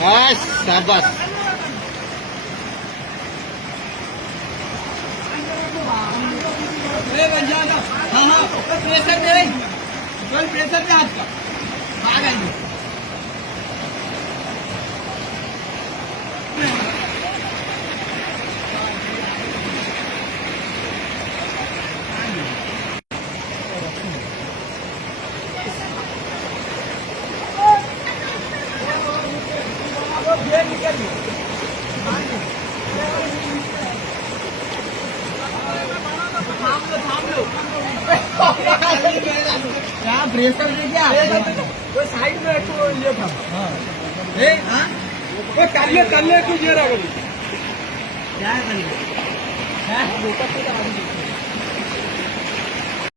बस शाबाश। हाँ हाँ प्रेशर दे रही कोई प्रेशर दे हाथ का आ गए क्या प्रेशर दे क्या वो साइड में एक ये था हाँ वो कल कुछ ये रहा क्या है